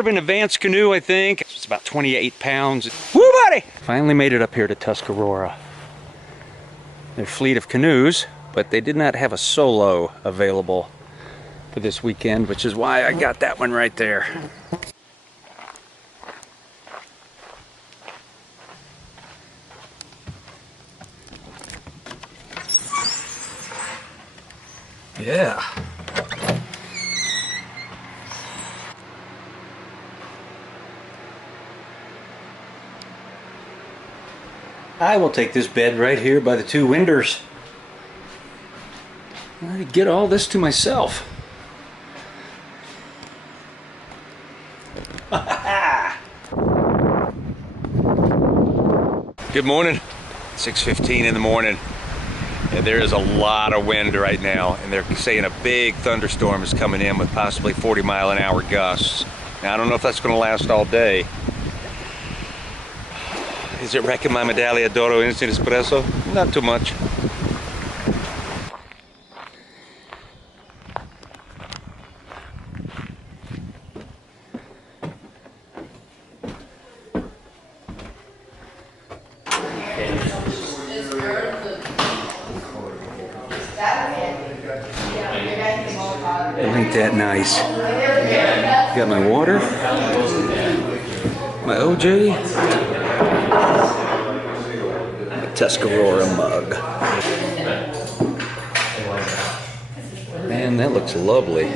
more of an advanced canoe, I think. It's about 28 pounds. Whooooooo Buddy! Finally made it up here to Tuscarora. Their fleet of canoes, but they did not have a solo available for this weekend, which is why I got that one right there. Yeah. I will take this bed right here by the two windows. I get all this to myself. Good morning. 6:15 in the morning. And there is a lot of wind right now, and they're saying a big thunderstorm is coming in with possibly 40-mile-an-hour gusts. Now I don't know if that's going to last all day. Is it wrecking my Medaglia d'Oro Instant Espresso? Not too much. Ain't that nice? Got my water, my OJ, my Tuscarora mug. Man, that looks lovely.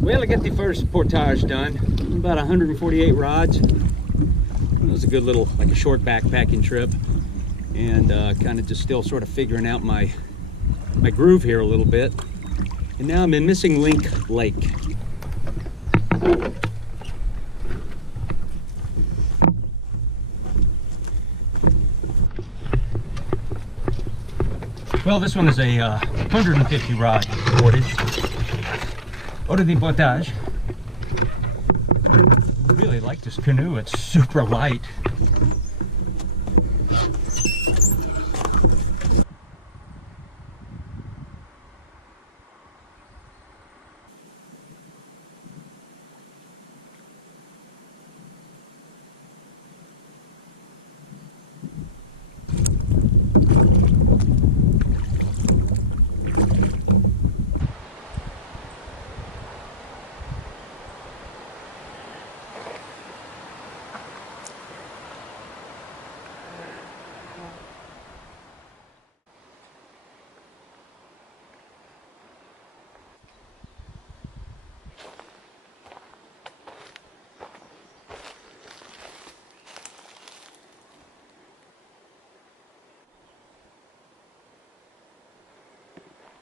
Well, I got the first portage done, about 148 rods. It was a good little, like a short backpacking trip, and kind of just still sort of figuring out my groove here a little bit. And now I'm in Missing Link Lake. Well, this one is a 150 rod portage. Eau de portage. I really like this canoe. It's super light.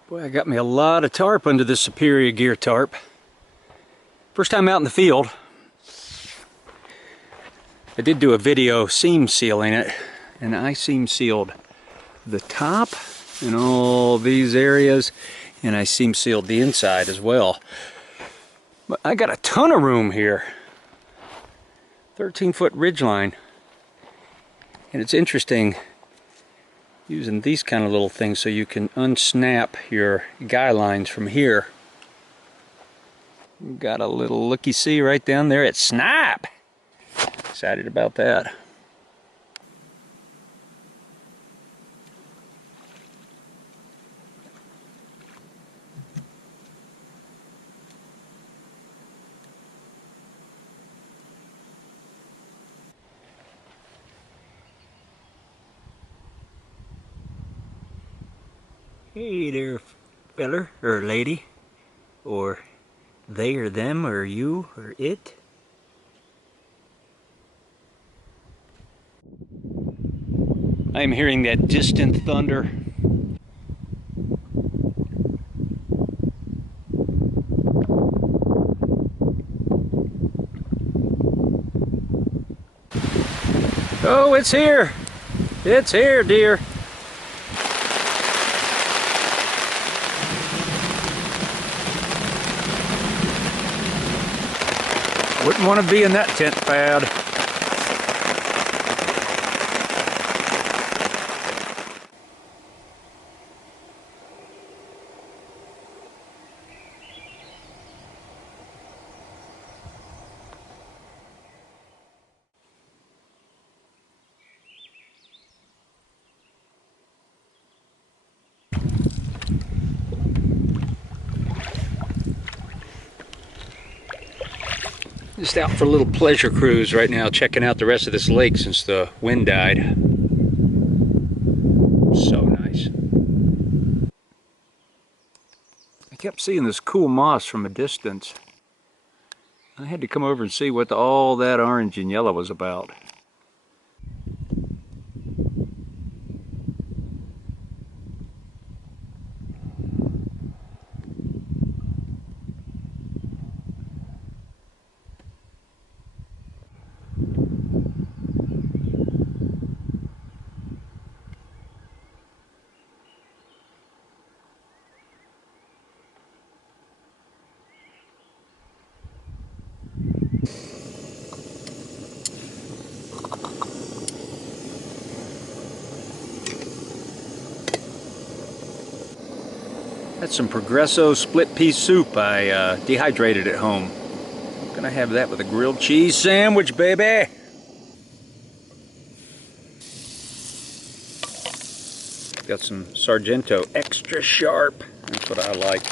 Boy, I got me a lot of tarp under this Superior Gear tarp. First time out in the field. I did do a video seam sealing it, and I seam sealed the top and all these areas, and I seam sealed the inside as well. But I got a ton of room here. 13-foot ridgeline. And it's interesting using these kind of little things so you can unsnap your guy lines from here. Got a little looky-see right down there at snap. Excited about that. Hey there, feller, or lady, or they or them or you or it. I am hearing that distant thunder. Oh, it's here! It's here, dear! Wouldn't want to be in that tent pad. Just out for a little pleasure cruise right now, checking out the rest of this lake since the wind died. So nice. I kept seeing this cool moss from a distance. I had to come over and see what all that orange and yellow was about. That's some Progresso split pea soup I dehydrated at home. I'm gonna have that with a grilled cheese sandwich, baby! Got some Sargento extra sharp. That's what I like.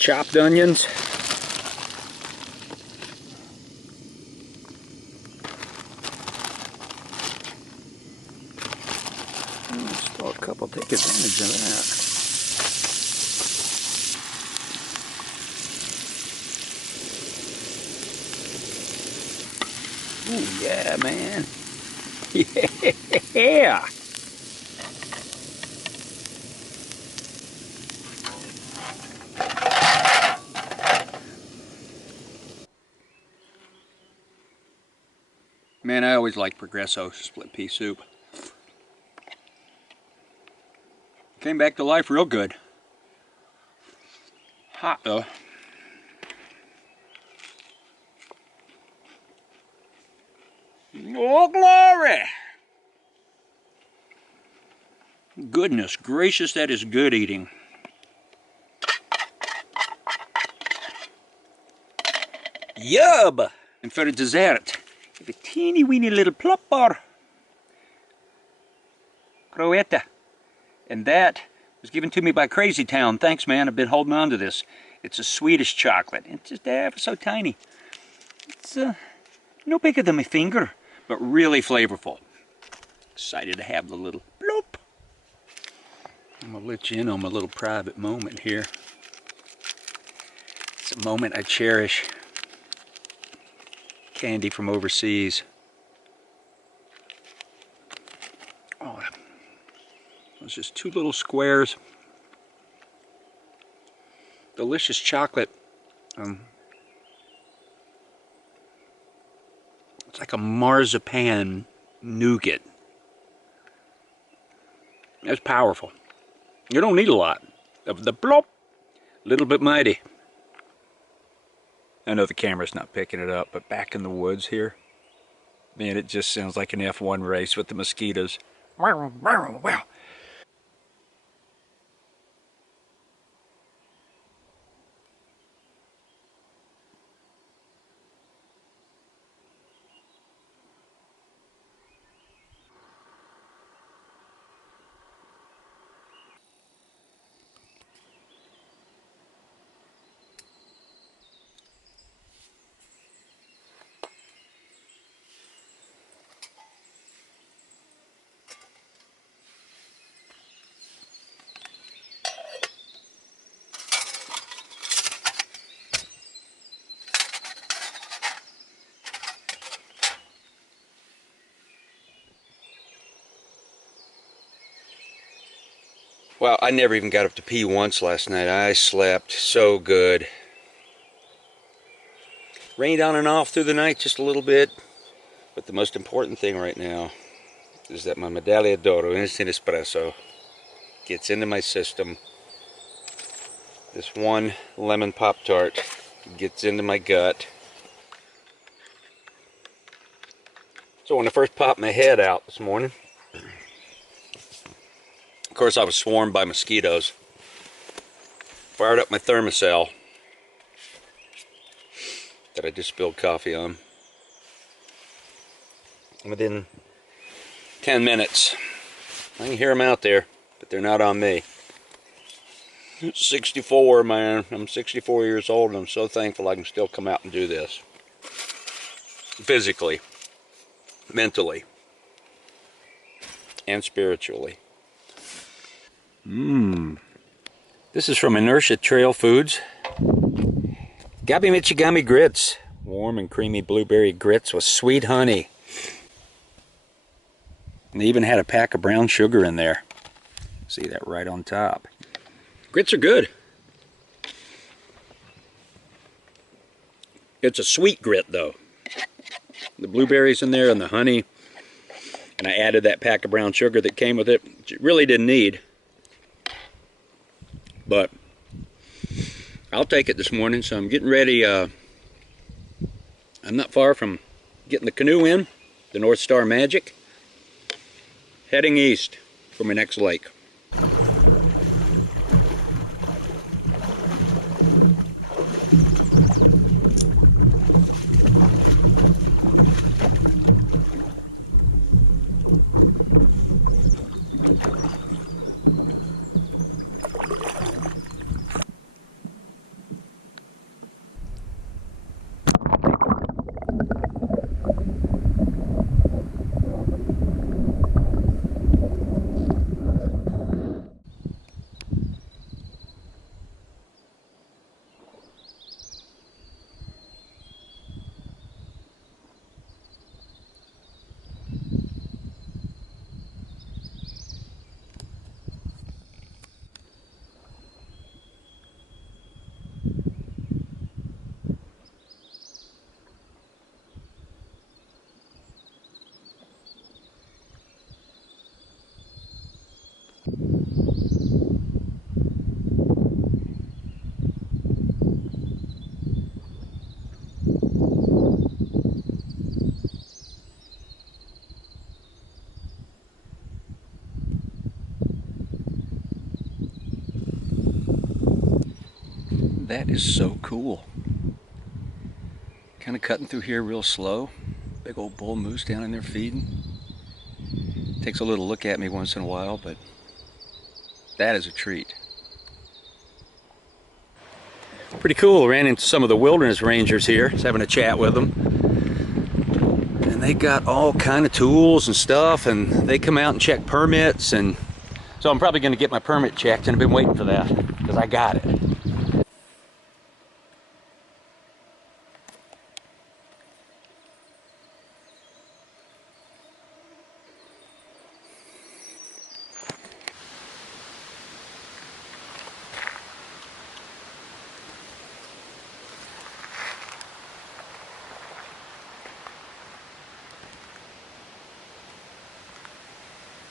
Chopped onions. Still a couple, take advantage of that. Ooh, yeah, man. Yeah. Man, I always like Progresso split pea soup. Came back to life real good. Hot though. Oh, glory! Goodness gracious, that is good eating. Yub! And for a dessert, have a teeny weeny little plopper. Croetta. And that was given to me by Crazy Town. Thanks, man. I've been holding on to this. It's a Swedish chocolate. It's just ever so tiny. It's no bigger than my finger, but really flavorful. Excited to have the little bloop. I'm gonna let you in on my little private moment here. It's a moment I cherish. Candy from overseas. Oh, it was just two little squares. Delicious chocolate. It's like a marzipan nougat. It's powerful. You don't need a lot. The blop, little bit mighty. I know the camera's not picking it up, but back in the woods here, man, it just sounds like an F1 race with the mosquitoes. Wow, wow, wow. Well, I never even got up to pee once last night. I slept so good. Rained on and off through the night just a little bit. But the most important thing right now is that my Medaglia d'Oro Instant Espresso gets into my system. This one lemon Pop-Tart gets into my gut. So when I first popped my head out this morning, of course I was swarmed by mosquitoes. Fired up my thermocell that I just spilled coffee on. Within 10 minutes, I can hear them out there, but they're not on me. 64, man. I'm 64 years old and I'm so thankful I can still come out and do this. Physically, mentally, and spiritually. This is from Inertia Trail Foods. Gabi Michigami grits. Warm and creamy blueberry grits with sweet honey. And they even had a pack of brown sugar in there. See that right on top. Grits are good. It's a sweet grit though. The blueberries in there and the honey. And I added that pack of brown sugar that came with it, which it really didn't need. But I'll take it this morning, so I'm getting ready. I'm not far from getting the canoe in, the Northstar Magic, heading east for my next lake. That is so cool. Kind of cutting through here real slow. Big old bull moose down in there feeding. Takes a little look at me once in a while, but that is a treat. Pretty cool. Ran into some of the wilderness rangers here. I was having a chat with them. And they got all kind of tools and stuff, and they come out and check permits, and so I'm probably going to get my permit checked, and I've been waiting for that because I got it.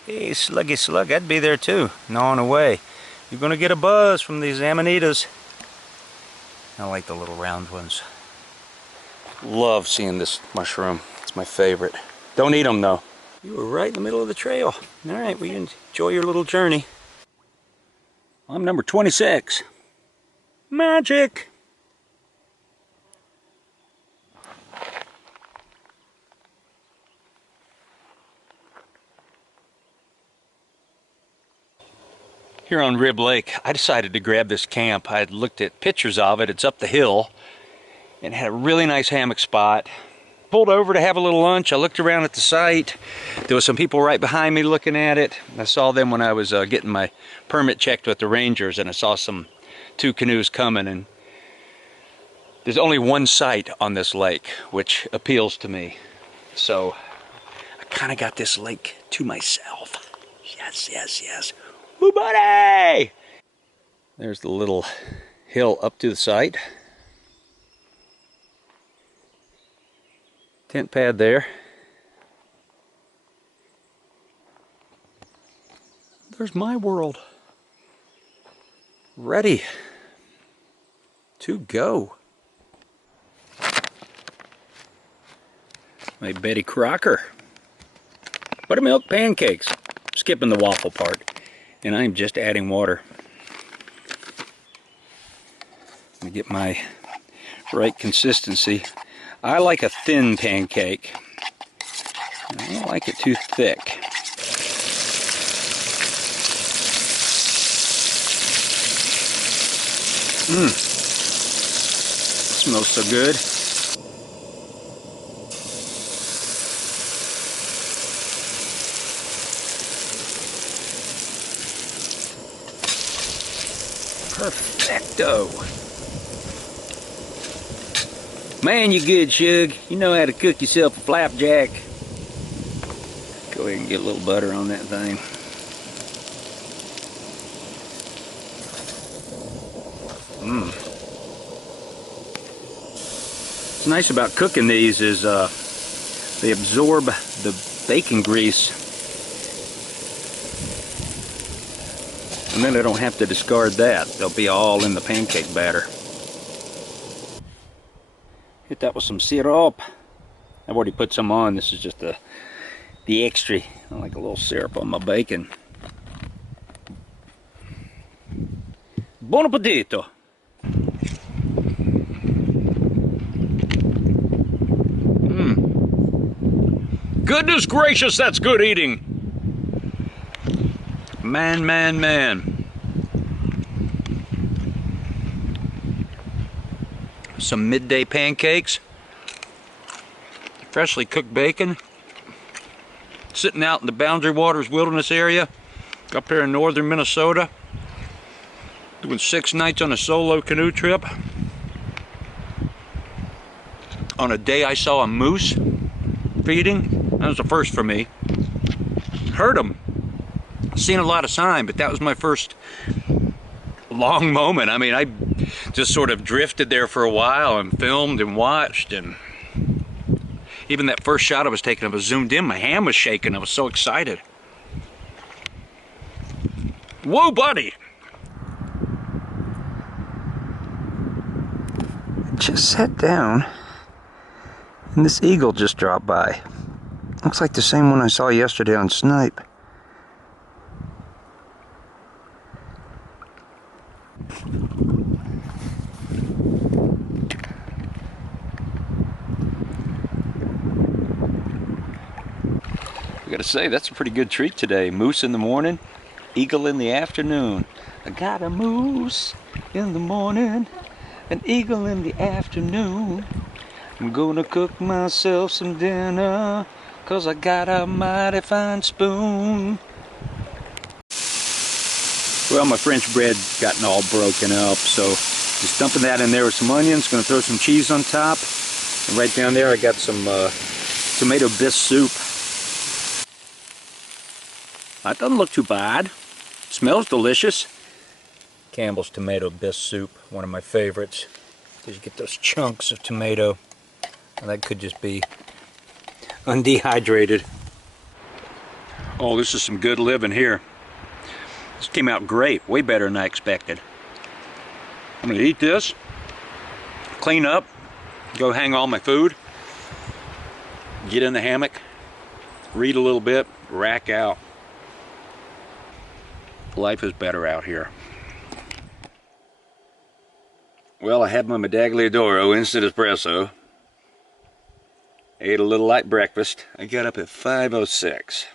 Hey, sluggy slug, I'd be there too, gnawing away. You're gonna get a buzz from these amanitas. I like the little round ones. Love seeing this mushroom. It's my favorite. Don't eat them though. You were right in the middle of the trail. All right, well, you enjoy your little journey. I'm number 26. Magic. Here on Rib Lake, I decided to grab this camp. I had looked at pictures of it. It's up the hill and had a really nice hammock spot. Pulled over to have a little lunch. I looked around at the site. There was some people right behind me looking at it. I saw them when I was getting my permit checked with the rangers, and I saw two canoes coming. And there's only one site on this lake, which appeals to me. So I kind of got this lake to myself. Yes, yes, yes. Whooooooo Buddy! There's the little hill up to the site. Tent pad there. There's my world. Ready to go. My Betty Crocker. Buttermilk pancakes. Skipping the waffle part. And I'm just adding water. Let me get my right consistency. I like a thin pancake. I don't like it too thick. Smells so good. Perfecto. Man, you good, Shug. You know how to cook yourself a flapjack. Go ahead and get a little butter on that thing. What's nice about cooking these is they absorb the bacon grease, and then I don't have to discard that. They'll be all in the pancake batter. Hit that with some syrup. I've already put some on. This is just the extra. I like a little syrup on my bacon. Buon appetito! Goodness gracious, that's good eating! Man, man, man. Some midday pancakes. Freshly cooked bacon. Sitting out in the Boundary Waters Wilderness area. Up here in northern Minnesota. Doing 6 nights on a solo canoe trip. On a day I saw a moose feeding. That was the first for me. Heard them. Seen a lot of sign, but that was my first long moment. I mean, I just sort of drifted there for a while and filmed and watched, and even that first shot I was taking, I was zoomed in, my hand was shaking. I was so excited. Whoa, buddy! Just sat down, and this eagle just dropped by. Looks like the same one I saw yesterday on snipe. I gotta say, that's a pretty good treat today. Moose in the morning, eagle in the afternoon. I got a moose in the morning, an eagle in the afternoon. I'm gonna cook myself some dinner, 'cause I got a mighty fine spoon. Well, my French bread gotten all broken up, so just dumping that in there with some onions. Gonna throw some cheese on top. And right down there I got some tomato bisque soup. That doesn't look too bad. Smells delicious. Campbell's tomato bisque soup, one of my favorites. Because you get those chunks of tomato. And that could just be undehydrated. Oh, this is some good living here. This came out great, way better than I expected. I'm gonna eat this, clean up, go hang all my food, get in the hammock, read a little bit, rack out. Life is better out here. Well, I had my Medagliadoro instant espresso. Ate a little light breakfast. I got up at 5:06.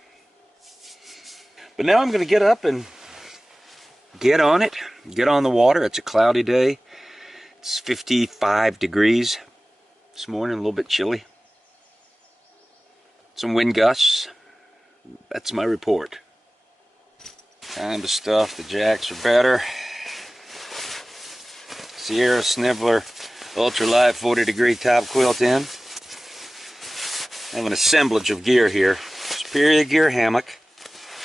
But now I'm going to get up and get on it. Get on the water. It's a cloudy day. It's 55 degrees this morning. A little bit chilly. Some wind gusts. That's my report. Time to stuff the jacks are better. Sierra Sniveler Ultralight 40-degree top quilt in. I have an assemblage of gear here. Superior Gear hammock,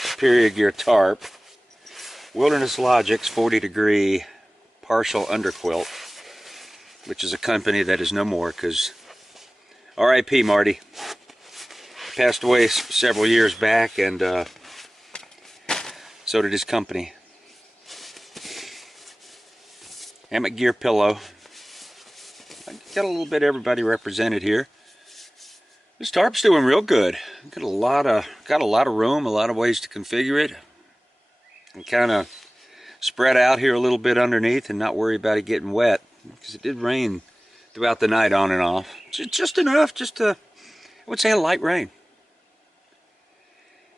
Superior Gear tarp, Wilderness Logic's 40-degree partial underquilt, which is a company that is no more because R.I.P. Marty. Passed away several years back, and so did his company. Hammock gear pillow. I got a little bit of everybody represented here. This tarp's doing real good. Got a lot of room, a lot of ways to configure it, and kind of spread out here a little bit underneath and not worry about it getting wet, because it did rain throughout the night on and off. Just enough, just to, I would say, a light rain.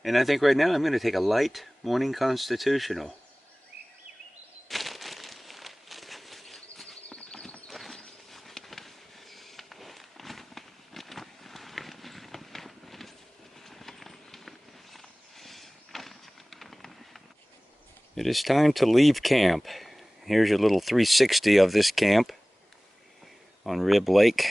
And I think right now I'm going to take a light morning constitutional. It is time to leave camp. Here's your little 360 of this camp on Rib Lake.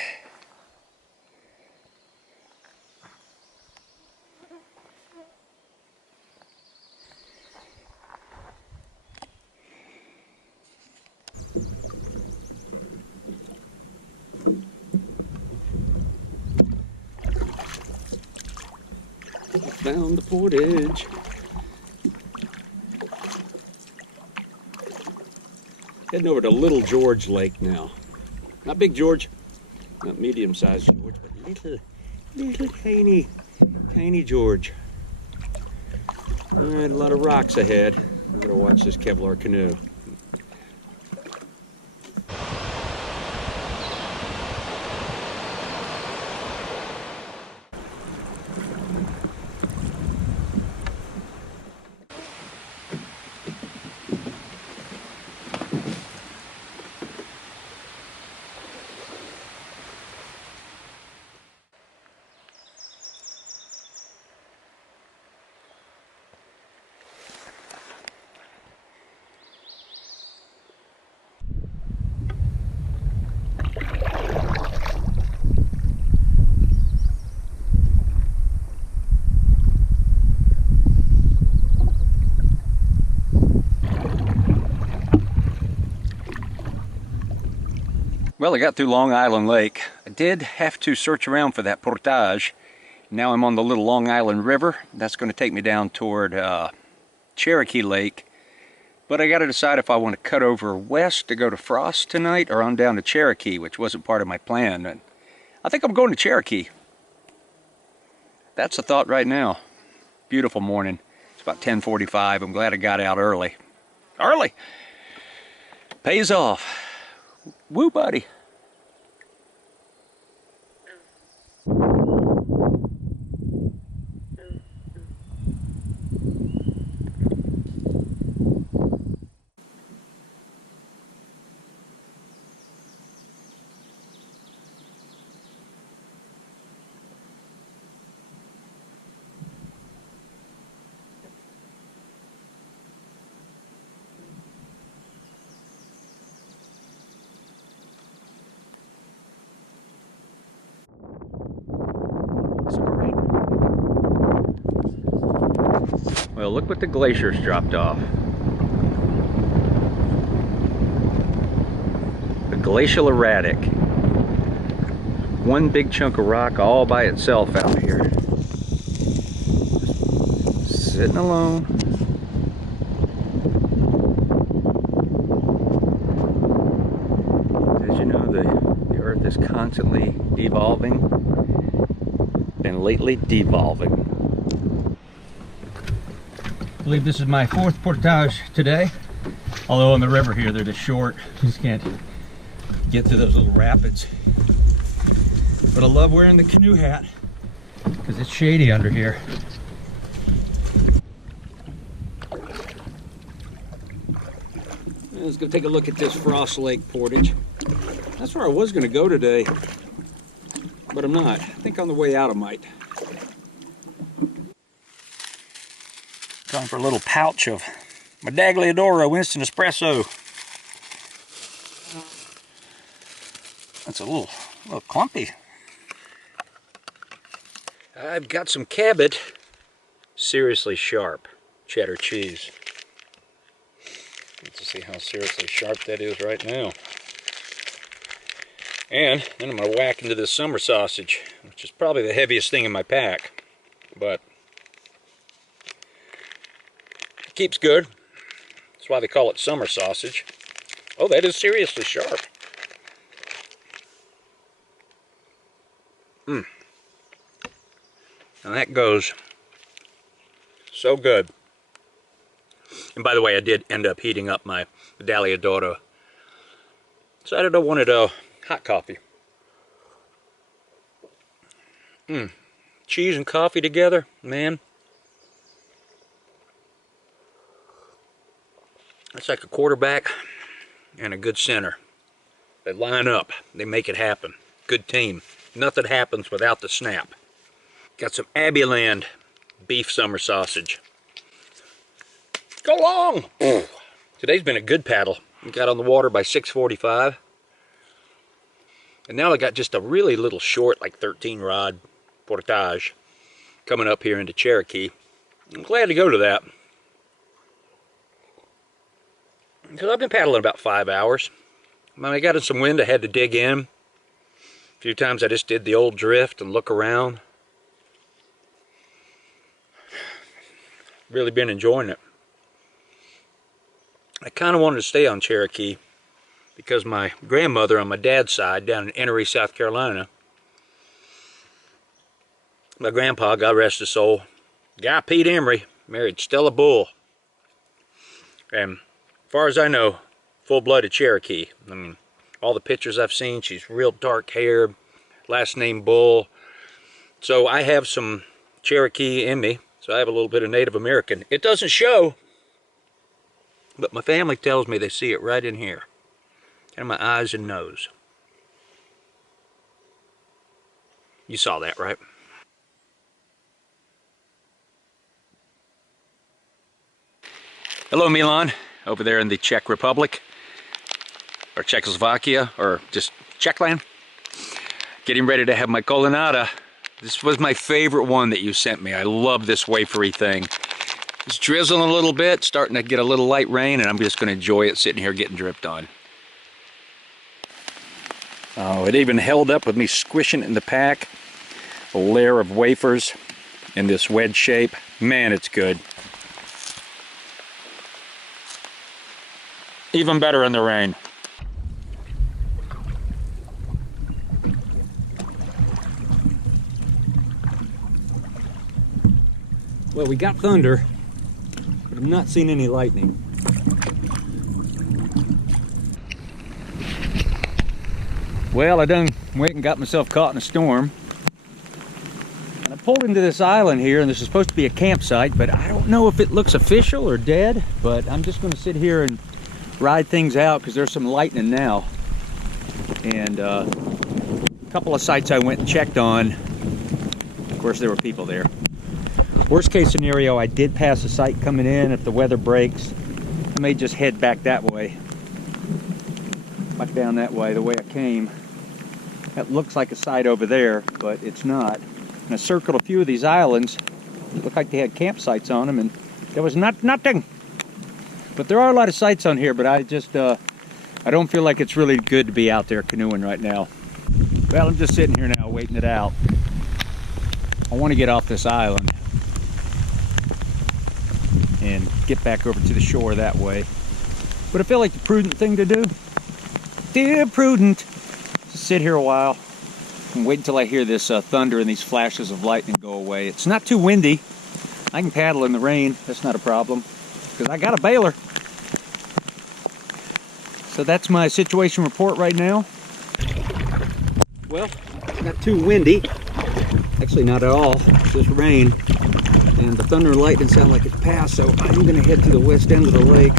Found the portage. Heading over to Little George Lake now. Not Big George, not medium-sized George, but little tiny George. All right, a lot of rocks ahead. I'm gonna watch this Kevlar canoe. Well, I got through Long Island Lake. I did have to search around for that portage. Now I'm on the little Long Island River. That's going to take me down toward Cherokee Lake. But I got to decide if I want to cut over west to go to Frost tonight or on down to Cherokee, which wasn't part of my plan. And I think I'm going to Cherokee. That's the thought right now. Beautiful morning. It's about 10:45. I'm glad I got out early. Early! Pays off. Woo, buddy. Well, look what the glaciers dropped off. The glacial erratic. One big chunk of rock all by itself out here. Just sitting alone. As you know, the earth is constantly evolving and lately devolving. I believe this is my fourth portage today. Although on the river here, they're just short. You just can't get through those little rapids. But I love wearing the canoe hat because it's shady under here. Let's go take a look at this Frost Lake portage. That's where I was going to go today, but I'm not. I think on the way out I might. Going for a little pouch of Medagliadoro Winston Espresso. That's a little clumpy. I've got some Cabot, seriously sharp cheddar cheese. See how seriously sharp that is right now. And then I'm going to whack into this summer sausage, which is probably the heaviest thing in my pack. But it keeps good. That's why they call it summer sausage. Oh, that is seriously sharp. Now that goes so good. And by the way, I did end up heating up my Medaglia d'Oro. Decided I wanted a hot coffee. Cheese and coffee together, man. It's like a quarterback and a good center. They line up. They make it happen. Good team. Nothing happens without the snap. Got some Abbeyland beef summer sausage. Go long! Today's been a good paddle. We got on the water by 6:45. And now I got just a really little short, like 13 rod portage coming up here into Cherokee. I'm glad to go to that. Because I've been paddling about 5 hours. When I got in some wind, I had to dig in. A few times I just did the old drift and look around. Really been enjoying it. I kind of wanted to stay on Cherokee because my grandmother on my dad's side down in Emery, South Carolina, my grandpa, God rest his soul, Guy Pete Emery, married Stella Bull. And as far as I know, full-blooded Cherokee. I mean, all the pictures I've seen, she's real dark haired, last name Bull. So I have some Cherokee in me, so I have a little bit of Native American. It doesn't show, but my family tells me they see it right in here, and my eyes and nose. You saw that, right? Hello, Milan, over there in the Czech Republic, or Czechoslovakia, or just Czechland. Getting ready to have my colonada. This was my favorite one that you sent me. I love this wafery thing. It's drizzling a little bit, starting to get a little light rain, and I'm just going to enjoy it sitting here getting dripped on. Oh, it even held up with me squishing it in the pack. A layer of wafers in this wedge shape. Man, it's good. Even better in the rain. Well, we got thunder, but I'm not seeing any lightning. Well, I done went and got myself caught in a storm. And I pulled into this island here, and this is supposed to be a campsite, but I don't know if it looks official or dead, but I'm just going to sit here and ride things out because there's some lightning now. And a couple of sites I went and checked on. Of course, there were people there. Worst case scenario, I did pass a site coming in. If the weather breaks, I may just head back that way. Back down that way, the way I came. That looks like a site over there, but it's not. And I circled a few of these islands. It looked like they had campsites on them, and there was nothing. But there are a lot of sites on here, but I just, I don't feel like it's really good to be out there canoeing right now. Well, I'm just sitting here now, waiting it out. I want to get off this island and get back over to the shore that way. But I feel like the prudent thing to do, dear prudent, to sit here a while and wait until I hear this thunder and these flashes of lightning go away. It's not too windy. I can paddle in the rain. That's not a problem because I got a baler. So that's my situation report right now. Well, it's not too windy. Actually, not at all. It's just rain. And the thunder and lightning sound like it's passed, so I'm going to head to the west end of the lake.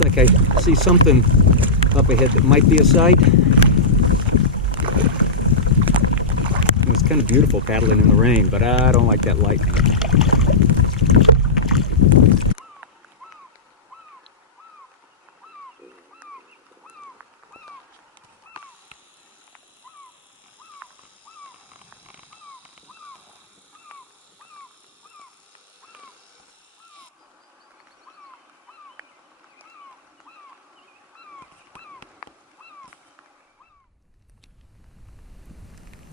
Looks like I see something up ahead that might be a site. It's kind of beautiful paddling in the rain, but I don't like that lightning.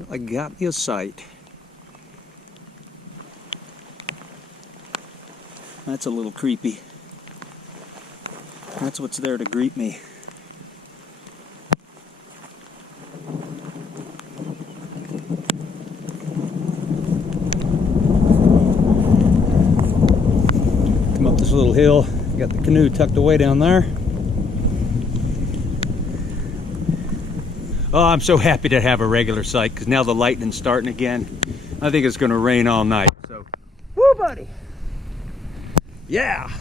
I got me a sight. That's a little creepy. That's what's there to greet me. Come up this little hill. Got the canoe tucked away down there. Oh, I'm so happy to have a regular sight because now the lightning's starting again. I think it's going to rain all night. So, woo, buddy! Yeah!